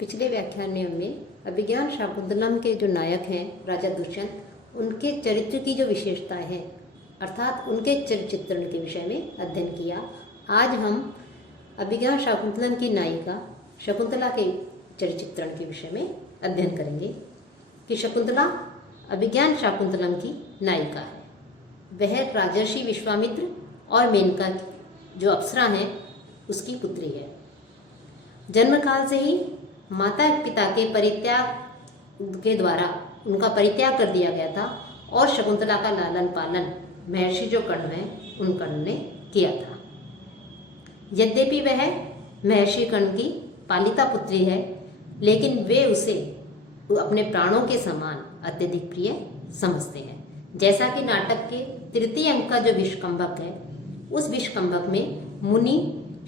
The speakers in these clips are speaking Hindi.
पिछले व्याख्यान में हमने अभिज्ञान शाकुंतलम के जो नायक हैं राजा दुष्यंत, उनके चरित्र की जो विशेषताएं हैं अर्थात उनके चरित्र चित्रण के विषय में अध्ययन किया। आज हम अभिज्ञान शाकुंतलम की नायिका शकुंतला के चरित्र चित्रण के विषय में अध्ययन करेंगे कि शकुंतला अभिज्ञान शाकुंतलम की नायिका है। वह राजर्षि विश्वामित्र और मेनका जो अप्सरा हैं उसकी पुत्री है। जन्मकाल से ही माता पिता के परित्याग के द्वारा उनका परित्याग कर दिया गया था और शकुंतला का लालन पालन महर्षि जो कर्ण हैं उन कर्ण ने किया था। यद्यपि वह महर्षि कर्ण की पालिता पुत्री है, लेकिन वे उसे अपने प्राणों के समान अत्यधिक प्रिय समझते हैं। जैसा कि नाटक के तृतीय अंक का जो विष्कंभक है, उस विष्कंभक में मुनि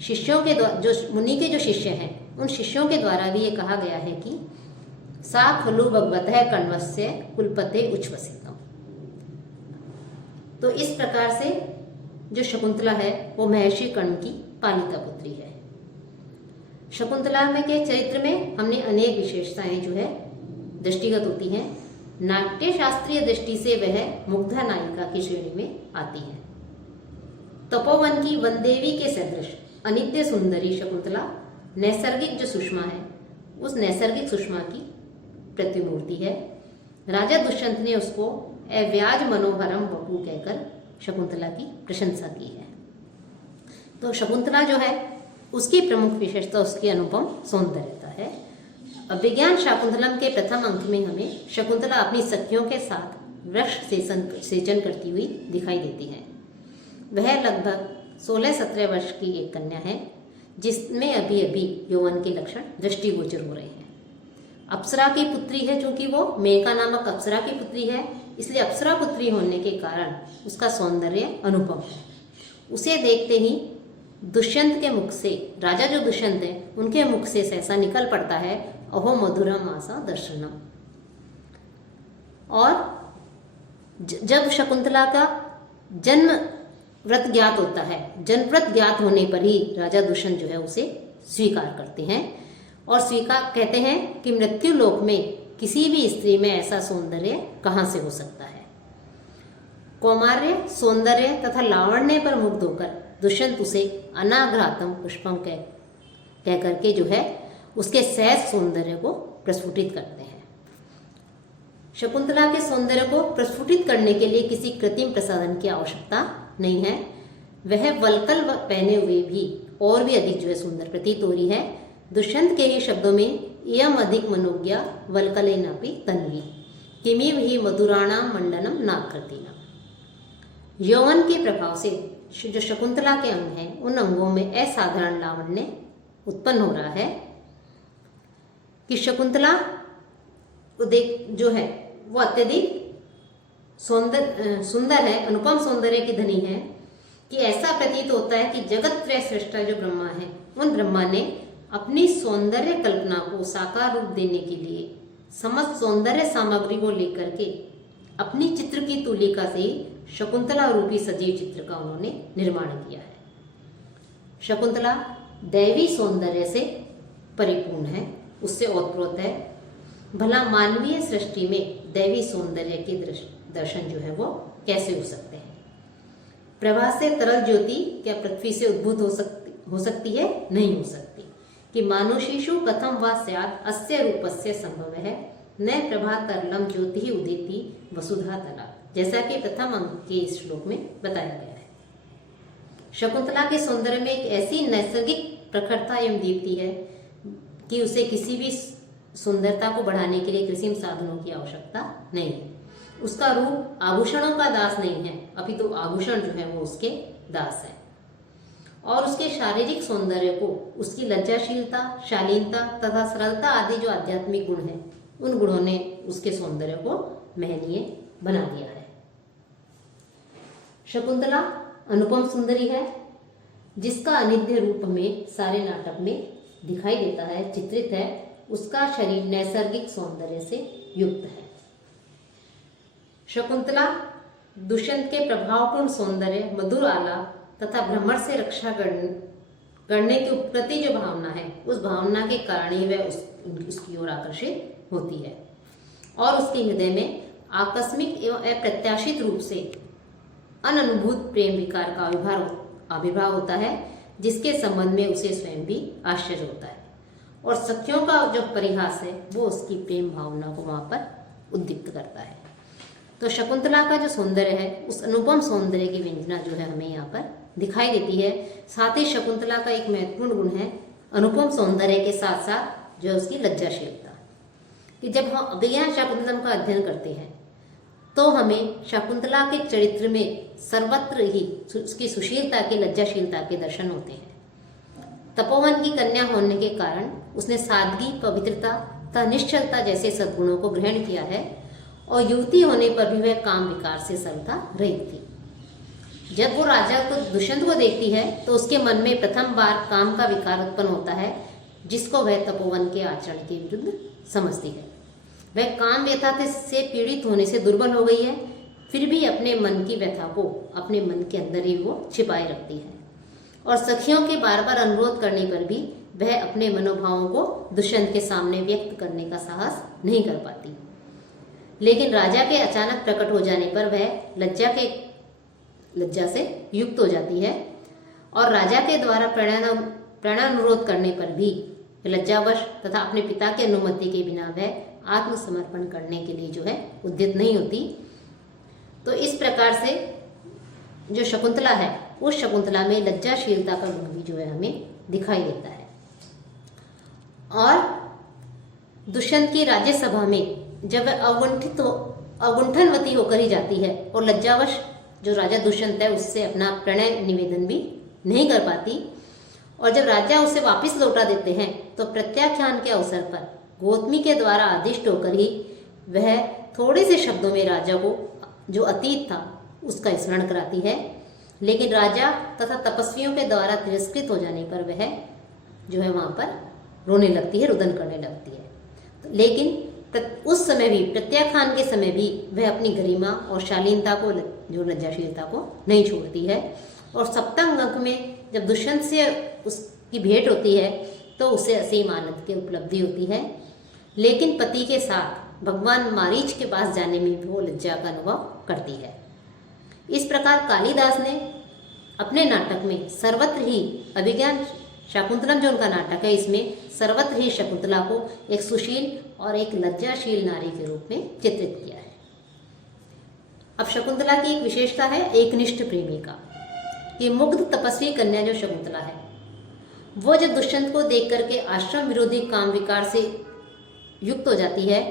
शिष्यों के द्वारा जो मुनि के जो शिष्य हैं उन शिष्यों के द्वारा भी ये कहा गया है कि सा खलु भगवतः कण्वस्य कुलपते उच्छ्वसितम्। तो इस प्रकार से जो शकुंतला है वो महर्षि कर्ण की पालिता पुत्री है। शकुंतला में के चरित्र में हमने अनेक विशेषताएं जो है दृष्टिगत होती हैं। नाट्य शास्त्रीय दृष्टि से वह मुग्धा नायिका की श्रेणी में आती है। तपोवन की वनदेवी के सदृश अनित्य सुंदरी शकुंतला नैसर्गिक जो सुषमा है उस नैसर्गिक सुषमा की प्रतिमूर्ति है। राजा दुष्यंत ने उसको अव्याज मनोहरम वपु कहकर शकुंतला की प्रशंसा की है। तो शकुंतला जो है उसकी प्रमुख विशेषता उसकी अनुपम सौंदर्यता है। अभिज्ञान शाकुंतलम के प्रथम अंक में हमें शकुंतला अपनी सखियों के साथ वृक्ष सेचन करती हुई दिखाई देती है। वह लगभग 16-17 वर्ष की एक कन्या है जिसमें अभी अभी यौवन के लक्षण दृष्टिगोचर हो रहे हैं। अप्सरा की पुत्री है, चूंकि वो मेनका नामक अप्सरा की पुत्री है, इसलिए अप्सरा पुत्री होने के कारण उसका सौंदर्य अनुपम है। उसे देखते ही दुष्यंत के मुख से, राजा जो दुष्यंत है उनके मुख से सहसा निकल पड़ता है अहो मधुरम आसा दर्शनम। और जब शकुंतला का जन्म व्रत ज्ञात होता है, जन्म व्रत ज्ञात होने पर ही राजा दुष्यंत जो है उसे स्वीकार करते हैं और स्वीकार कहते हैं कि मृत्यु लोक में किसी भी स्त्री में ऐसा सौंदर्य कहाँ से हो सकता है। कौमार्य, सौंदर्य तथा लावण्य पर मुग्ध होकर दुष्यंत उसे अनाघ्रातम पुष्पम कह करके जो है उसके सहज सौंदर्य को प्रस्फुटित करते हैं। शकुंतला के सौंदर्य को प्रस्फुटित करने के लिए किसी कृत्रिम प्रसाधन की आवश्यकता नहीं है। वह वल्कल पहने हुए भी और भी अधिक जो है सुंदर प्रतीत हो रही है। दुष्यंत के ही शब्दों में इयम अधिक मनोज्ञा वल्कलेनापि तन्वी किमिव ही मधुराणाम मंडनम नाकृतिना। यौवन के प्रभाव से जो शकुंतला के अंग हैं उन अंगों में असाधारण लावण्य उत्पन्न हो रहा है कि शकुंतला जो है वो अत्यधिक सुंदर है, अनुपम सौंदर्य की धनी है कि ऐसा प्रतीत होता है कि जगत त्रय सृष्टा जो ब्रह्मा है उन ब्रह्मा ने अपनी सौंदर्य कल्पना को साकार रूप देने के लिए समस्त सौंदर्य सामग्री को लेकर के अपनी चित्र की तुलिका से शकुंतला रूपी सजीव चित्र का उन्होंने निर्माण किया है। शकुंतला दैवी सौंदर्य से परिपूर्ण है, उससे ओतप्रोत है। भला मानवीय सृष्टि में दैवी सौंदर्य के दर्शन जो है वो कैसे हो सकते हैं। प्रभा से तरल ज्योति क्या पृथ्वी से उद्भूत हो सकती है? नहीं हो सकती। कि मानुषीषु कथम वा स्यात् अस्य रूपस्य संभव है न प्रभा तरलम ज्योति उदिति वसुधा तला, जैसा कि प्रथम अंक के इस श्लोक में बताया गया है। शकुंतला के सौंदर्य में एक ऐसी नैसर्गिक प्रखरता एवं दीप्ति है कि उसे किसी भी सुंदरता को बढ़ाने के लिए कृत्रिम साधनों की आवश्यकता नहीं है। उसका रूप आभूषणों का दास नहीं है, अपितु आभूषण जो है वो उसके दास है। और उसके शारीरिक सौंदर्य को उसकी लज्जाशीलता, शालीनता तथा सरलता आदि जो आध्यात्मिक गुण हैं उन गुणों ने उसके सौंदर्य को महनीय बना दिया है। शकुंतला अनुपम सुंदरी है जिसका अनिध्य रूप में सारे नाटक में दिखाई देता है, चित्रित है। उसका शरीर नैसर्गिक सौंदर्य से युक्त है। शकुंतला दुष्यंत के प्रभावपूर्ण सौंदर्य, मधुर आलाप तथा भ्रमर से रक्षा करने के प्रति जो भावना है, उस भावना के कारण ही वह उसकी ओर आकर्षित होती है और उसके हृदय में आकस्मिक एवं अप्रत्याशित रूप से अननुभूत प्रेम विकार का आविर्भाव होता है, जिसके संबंध में उसे स्वयं भी आश्चर्य होता है और सखियों का जो परिहास है वो उसकी प्रेम भावना को वहां पर उद्दीप्त करता है। तो शकुंतला का जो सौंदर्य है, उस अनुपम सौंदर्य की व्यंजना जो है हमें यहाँ पर दिखाई देती है। साथ ही शकुंतला का एक महत्वपूर्ण गुण है अनुपम सौंदर्य के साथ साथ जो है उसकी लज्जाशीलता, कि जब हम अभिज्ञान शाकुंतलम का अध्ययन करते हैं तो हमें शकुंतला के चरित्र में सर्वत्र ही उसकी सुशीलता की, लज्जाशीलता के दर्शन होते हैं। तपोवन की कन्या होने के कारण उसने सादगी, पवित्रता तथा निश्चलता जैसे सद्गुणों को ग्रहण किया है और युवती होने पर भी वह काम विकार से सर्वथा रहित थी। जब वो राजा को दुष्यंत को देखती है तो उसके मन में प्रथम बार काम का विकार उत्पन्न होता है, जिसको वह तपोवन के आचरण के विरुद्ध समझती है। वह काम व्यथा से पीड़ित होने से दुर्बल हो गई है, फिर भी अपने मन की व्यथा को अपने मन के अंदर ही वो छिपाए रखती है और सखियों के बार बार अनुरोध करने पर भी वह अपने मनोभावों को दुष्यंत के सामने व्यक्त करने का साहस नहीं कर पाती। लेकिन राजा के अचानक प्रकट हो जाने पर वह लज्जा से युक्त हो जाती है और राजा के द्वारा प्रणयानुरोध करने पर भी लज्जावश तथा अपने पिता की अनुमति के बिना वह आत्मसमर्पण करने के लिए जो है उद्यत नहीं होती। तो इस प्रकार से जो शकुंतला है, उस शकुंतला में लज्जाशीलता का गुण भी जो है हमें दिखाई देता है। और दुष्यंत की राज्यसभा में जब वह अवगुंठनवती होकर ही जाती है और लज्जावश जो राजा दुष्यंत है उससे अपना प्रणय निवेदन भी नहीं कर पाती, और जब राजा उसे वापस लौटा देते हैं तो प्रत्याख्यान के अवसर पर गौतमी के द्वारा आदिष्ट होकर ही वह थोड़े से शब्दों में राजा को जो अतीत था उसका स्मरण कराती है। लेकिन राजा तथा तपस्वियों के द्वारा तिरस्कृत हो जाने पर वह जो है वहां पर रोने लगती है, रुदन करने लगती है। लेकिन उस समय भी, प्रत्याख्यान के समय भी वह अपनी गरिमा और शालीनता को, जो लज्जाशीलता को नहीं छोड़ती है। और सप्तम अंक में जब दुष्यंत से उसकी भेंट होती है तो उसे असीम आनंद की उपलब्धि होती है, लेकिन पति के साथ भगवान मारीच के पास जाने में भी वो लज्जा का अनुभव करती है। इस प्रकार कालिदास ने अपने नाटक में सर्वत्र ही अभिज्ञान शाकुंतलम जो उनका नाटक है, इसमें सर्वत्र ही शकुंतला को एक सुशील और एक लज्जाशील नारी के रूप में चित्रित किया है। अब शकुंतला की एक विशेषता है एकनिष्ठ प्रेमी का। ये मुग्ध तपस्वी कन्या जो शकुंतला है, वो जब दुष्यंत को देख करके आश्रम विरोधी काम विकार से युक्त हो जाती है,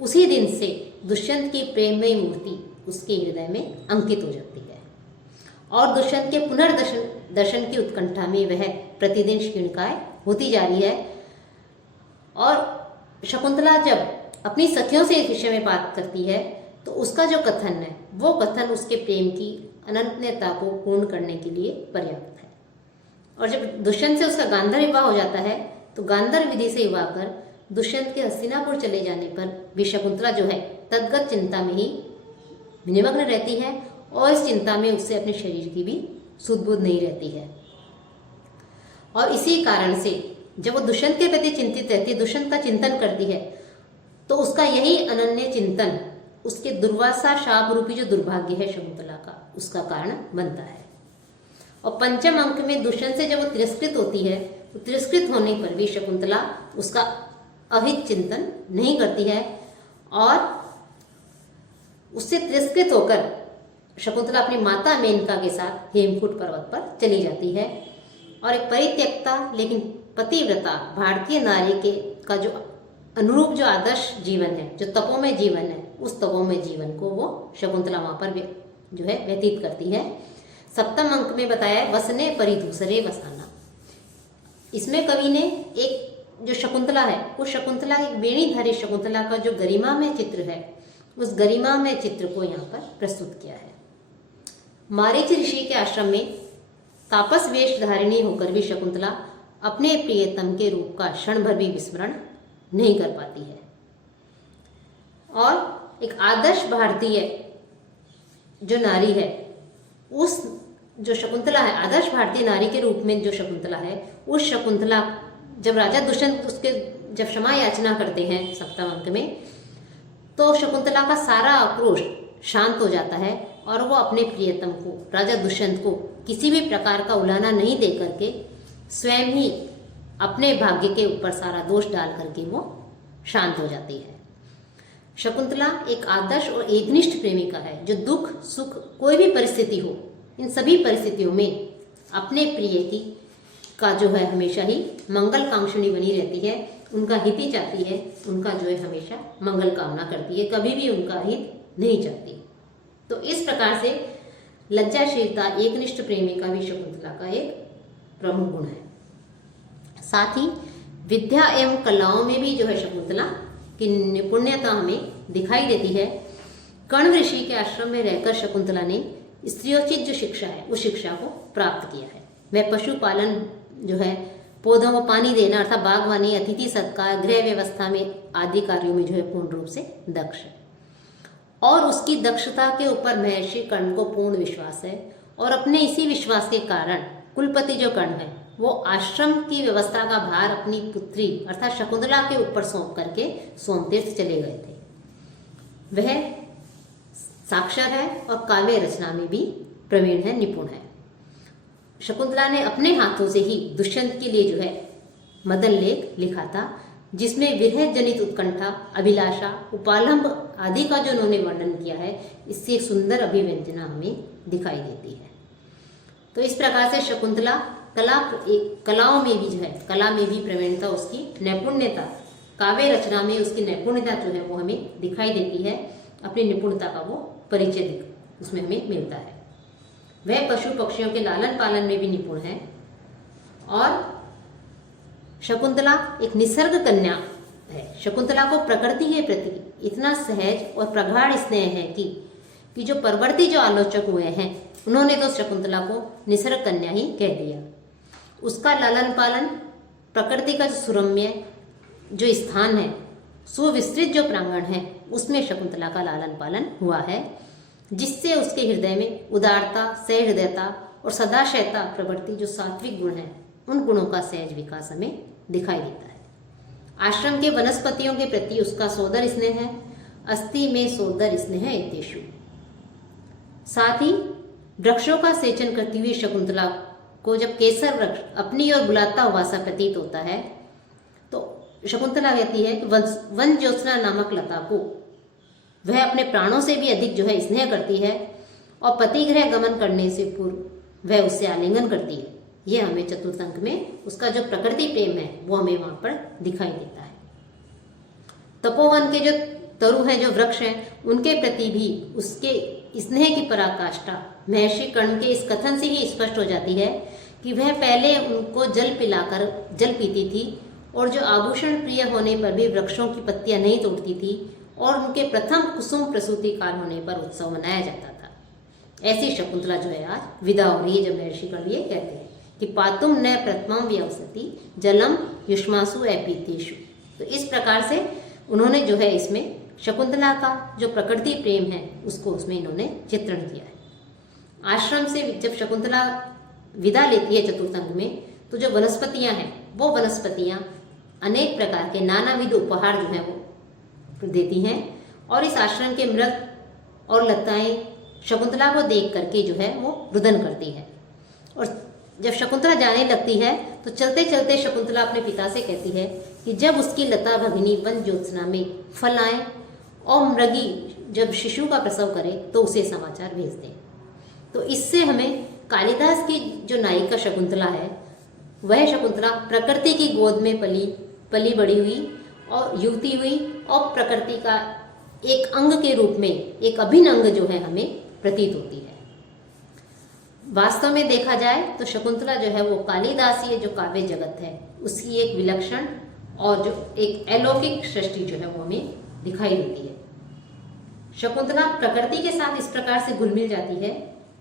उसी दिन से दुष्यंत की प्रेममयी मूर्ति उसके हृदय में अंकित हो जाती है और दुष्यंत के पुनर्दर्शन की उत्कंठा में वह प्रतिदिन क्षीणकाय होती जा रही है। और शकुंतला जब अपनी सखियों से इस विषय में बात करती है तो उसका जो कथन है, वो कथन उसके प्रेम की अनन्यता को पूर्ण करने के लिए पर्याप्त है। और जब दुष्यंत से उसका गांधर्व विवाह हो जाता है तो गांधर्व विधि से विवाह कर दुष्यंत के हस्तिनापुर चले जाने पर भी शकुंतला जो है तद्गत चिंता में ही निमग्न रहती है और इस चिंता में उससे अपने शरीर की भी सुध-बुध नहीं रहती है। और इसी कारण से जब वो दुष्यंत के प्रति चिंतित रहती है, दुष्यंत का चिंतन करती है, तो उसका यही अनन्य चिंतन उसके दुर्वासा शाप रूपी जो दुर्भाग्य है शकुंतला का, उसका कारण बनता है। और पंचम अंक में दुष्यंत से जब वो तिरस्कृत होती है तो तिरस्कृत होने पर भी शकुंतला उसका अहित चिंतन नहीं करती है और उससे तिरस्कृत होकर शकुंतला अपनी माता मेनका के साथ हेमकूट पर्वत पर चली जाती है और एक परित्यक्ता लेकिन पतिव्रता भारतीय नारी के का जो अनुरूप जो आदर्श जीवन है, जो तपोमय जीवन है, उस तपोमय जीवन को वो शकुंतला वहां पर जो है व्यतीत करती है। सप्तम अंक में बताया है वसने परि दूसरे वसाना। इसमें कवि ने एक जो शकुंतला है, उस शकुंतला एक वेणीधारी शकुंतला का जो गरिमा में चित्र है, उस गरिमा में चित्र को यहाँ पर प्रस्तुत किया है। मारीच ऋषि के आश्रम में तापस वेश धारिणी होकर भी शकुंतला अपने प्रियतम के रूप का क्षण भर भी विस्मरण नहीं कर पाती है और एक आदर्श भारतीय जो नारी है, उस जो शकुंतला है, आदर्श भारतीय नारी के रूप में जो शकुंतला है, उस शकुंतला जब राजा दुष्यंत उसके जब क्षमा याचना करते हैं 7वें अंक में, तो शकुंतला का सारा आक्रोश शांत हो जाता है और वो अपने प्रियतम को, राजा दुष्यंत को, किसी भी प्रकार का उलाहना नहीं दे करके स्वयं ही अपने भाग्य के ऊपर सारा दोष डाल करके वो शांत हो जाती है। शकुंतला एक आदर्श और एकनिष्ठ प्रेमिका है जो दुख सुख कोई भी परिस्थिति हो, इन सभी परिस्थितियों में अपने प्रिय की का जो है हमेशा ही मंगल कांक्षिणी बनी रहती है, उनका हित ही चाहती है, उनका जो है हमेशा मंगल कामना करती है, कभी भी उनका हित नहीं चाहती। तो इस प्रकार से लज्जाशीलता, एकनिष्ठ प्रेमिका भी शकुंतला का एक प्रमुख गुण है। साथ ही विद्या एवं कलाओं में भी जो है शकुंतला की निपुणता हमें दिखाई देती है। कण्व ऋषि के आश्रम में रहकर शकुंतला ने स्त्रियोचित जो शिक्षा है उस शिक्षा को प्राप्त किया है। वह पशुपालन जो है, पौधों को पानी देना अर्थात बागवानी, अतिथि सत्कार, गृह व्यवस्था में आदि कार्यों में जो है पूर्ण रूप से दक्ष है। और उसकी दक्षता के ऊपर महर्षि कर्ण को पूर्ण विश्वास है और अपने इसी विश्वास के कारण कुलपति जो कर्ण है वो आश्रम की व्यवस्था का भार अपनी पुत्री अर्थात शकुंतला के ऊपर सौंप करके सोमतीर्थ चले गए थे। वह साक्षर है और काव्य रचना में भी प्रवीण है, निपुण है। शकुंतला ने अपने हाथों से ही दुष्यंत के लिए जो है मदन लेख लिखा था, जिसमें विरह जनित उत्कंठा, अभिलाषा, उपालंब आदि का जो उन्होंने वर्णन किया है, इससे एक सुंदर अभिव्यंजना हमें दिखाई देती है। तो इस प्रकार से शकुंतला कलाओं में भी जो है, कला में भी प्रवीणता, उसकी नैपुण्यता, काव्य रचना में उसकी नैपुण्यता जो है वो हमें दिखाई देती है। अपनी निपुणता का वो परिचय उसमें हमें मिलता है। वह पशु पक्षियों के लालन पालन में भी निपुण है और शकुंतला एक निसर्ग कन्या है। शकुंतला को प्रकृति के प्रति इतना सहज और प्रगाढ़ स्नेह है कि जो परवर्ती जो आलोचक हुए हैं उन्होंने तो शकुंतला को निसर्ग कन्या ही कह दिया। उसका लालन पालन, प्रकृति का जो सुरम्य जो स्थान है, सुविस्तृत जो प्रांगण है, उसमें शकुंतला का लालन पालन हुआ है, जिससे उसके हृदय में उदारता, सहृदयता और सदाशयता प्रवृत्ति जो सात्विक गुण है, उन गुणों का सहज विकास हमें दिखाई देता है। आश्रम के वनस्पतियों के प्रति उसका सोदर स्नेह है। अस्ति में सोदर स्नेह एतेषु। साथ ही वृक्षों का सेचन करती हुई शकुंतला को जब केसर वृक्ष अपनी ओर बुलाता हुआ सा प्रतीत होता है, तो शकुंतला कहती है कि वन ज्योत्सना नामक लता को वह अपने प्राणों से भी अधिक जो है स्नेह करती है और पतिगृह गमन करने से पूर्व वह उससे आलिंगन करती है। यह हमें चतुर्थ अंक में उसका जो प्रकृति प्रेम है वो हमें वहां पर दिखाई देता है। तपोवन के जो तरु हैं, जो वृक्ष हैं, उनके प्रति भी उसके स्नेह की पराकाष्ठा महर्षि कर्ण के इस कथन से ही स्पष्ट हो जाती है कि वह पहले उनको जल पिलाकर जल पीती थी और जो आभूषण प्रिय होने पर भी वृक्षों की पत्तियां नहीं तोड़ती थी और उनके प्रथम कुसुम प्रसूति काल होने पर उत्सव मनाया जाता था। ऐसी शकुंतला जो है आज विदा हो रही है, जब महर्षि कर्ण ये कहते हैं कि पातुम न प्रथमम व्यवसति जलम युष्मासु एपीतेषु। तो इस प्रकार से उन्होंने जो है इसमें शकुंतला का जो प्रकृति प्रेम है उसको उसमें इन्होंने चित्रण किया है। आश्रम से जब शकुंतला विदा लेती है चतुर्थ अंक में, तो जो वनस्पतियां हैं वो वनस्पतियां अनेक प्रकार के नानाविध उपहार जो है वो देती हैं और इस आश्रम के मृग और लताएं शकुंतला को देख करके जो है वो रुदन करती है। और जब शकुंतला जाने लगती है तो चलते चलते शकुंतला अपने पिता से कहती है कि जब उसकी लता भगिनी वन ज्योत्सना में फल आए और मृगी जब शिशु का प्रसव करे तो उसे समाचार भेज दें। तो इससे हमें कालिदास की जो नायिका शकुंतला है, वह शकुंतला प्रकृति की गोद में पली बड़ी हुई और युवती हुई और प्रकृति का एक अंग के रूप में, एक अभिन्न अंग जो है हमें प्रतीत होती है। वास्तव में देखा जाए तो शकुंतला जो है वो कालिदासीय जो काव्य जगत है उसकी एक विलक्षण और जो एक अलौकिक सृष्टि जो है वो हमें दिखाई देती है। शकुंतला प्रकृति के साथ इस प्रकार से घुल मिल जाती है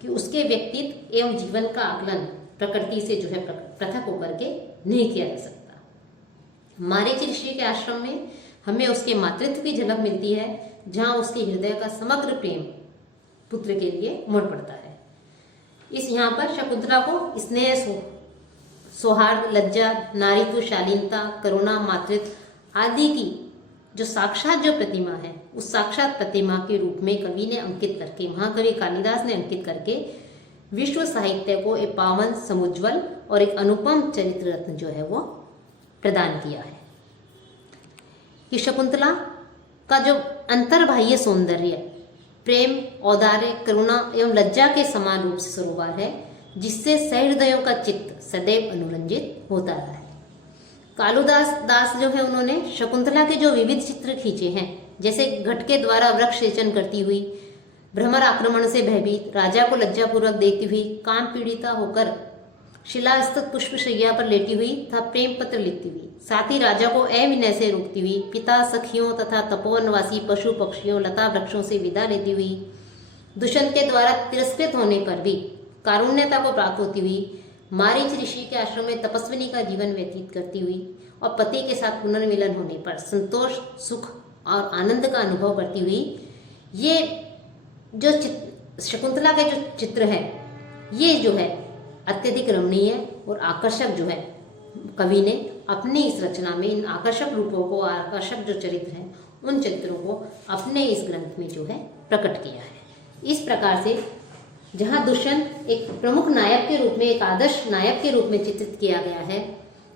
कि उसके व्यक्तित्व एवं जीवन का आकलन प्रकृति से जो है पृथक होकर के नहीं किया जा सकता। मारीच ऋषि के आश्रम में हमें उसके मातृत्व की झलक मिलती है, जहां उसके हृदय का समग्र प्रेम पुत्र के लिए उमड़ पड़ता है। इस यहाँ पर शकुंतला को स्नेह, सौहार्द, लज्जा, नारीत्व, शालीनता, करुणा, मातृत्व आदि की जो साक्षात जो प्रतिमा है, उस साक्षात प्रतिमा के रूप में कवि ने अंकित करके, महाकवि कालिदास ने अंकित करके विश्व साहित्य को एक पावन, समुज्वल और एक अनुपम चरित्र रत्न जो है वो प्रदान किया है। कि शकुंतला का जो अंतर्बाह्य सौंदर्य प्रेम, औदार्य, करुणा एवं लज्जा के समान रूप से सरोवर है, जिससे सहृदयों का चित्त सदैव अनुरंजित होता रहा है। कालिदास दास जो है उन्होंने शकुंतला के जो विविध चित्र खींचे हैं, जैसे घट के द्वारा वृक्ष सेचन करती हुई, भ्रमर आक्रमण से भयभीत, राजा को लज्जापूर्वक देखती हुई, काम पीड़िता होकर शिलास्तत पुष्प शैया पर लेटी हुई तथा प्रेम पत्र लिखती हुई, साथ ही राजा को अविनय से रोकती हुई, पिता, सखियों तथा तपोवनवासी पशु पक्षियों, लता वृक्षों से विदा लेती हुई, दुष्यंत के द्वारा तिरस्कृत होने पर भी कारुण्यता को प्राप्त होती हुई, मारीच ऋषि के आश्रम में तपस्विनी का जीवन व्यतीत करती हुई और पति के साथ पुनर्मिलन होने पर संतोष, सुख और आनंद का अनुभव करती हुई, ये जो शकुंतला के जो चित्र है, ये जो है अत्यधिक रमणीय और आकर्षक जो है कवि ने अपनी इस रचना में इन आकर्षक रूपों को, आकर्षक जो चरित्र हैं, उन चरित्रों को अपने इस ग्रंथ में जो है प्रकट किया है। इस प्रकार से जहाँ दुष्यंत एक प्रमुख नायक के रूप में, एक आदर्श नायक के रूप में चित्रित किया गया है,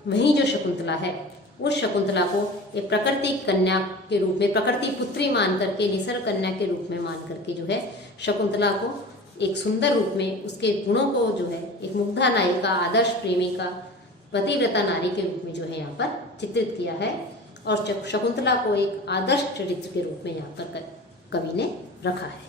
वहीं जो शकुंतला है, उस शकुंतला को एक प्रकृति कन्या के रूप में, प्रकृति पुत्री मान करके, निसर्ग कन्या के रूप में मान करके जो है शकुंतला को एक सुंदर रूप में, उसके गुणों को जो है एक मुग्धा नायिका, आदर्श प्रेमिका, पतिव्रता नारी के रूप में जो है यहाँ पर चित्रित किया है और शकुंतला को एक आदर्श चरित्र के रूप में यहाँ पर कवि ने रखा है।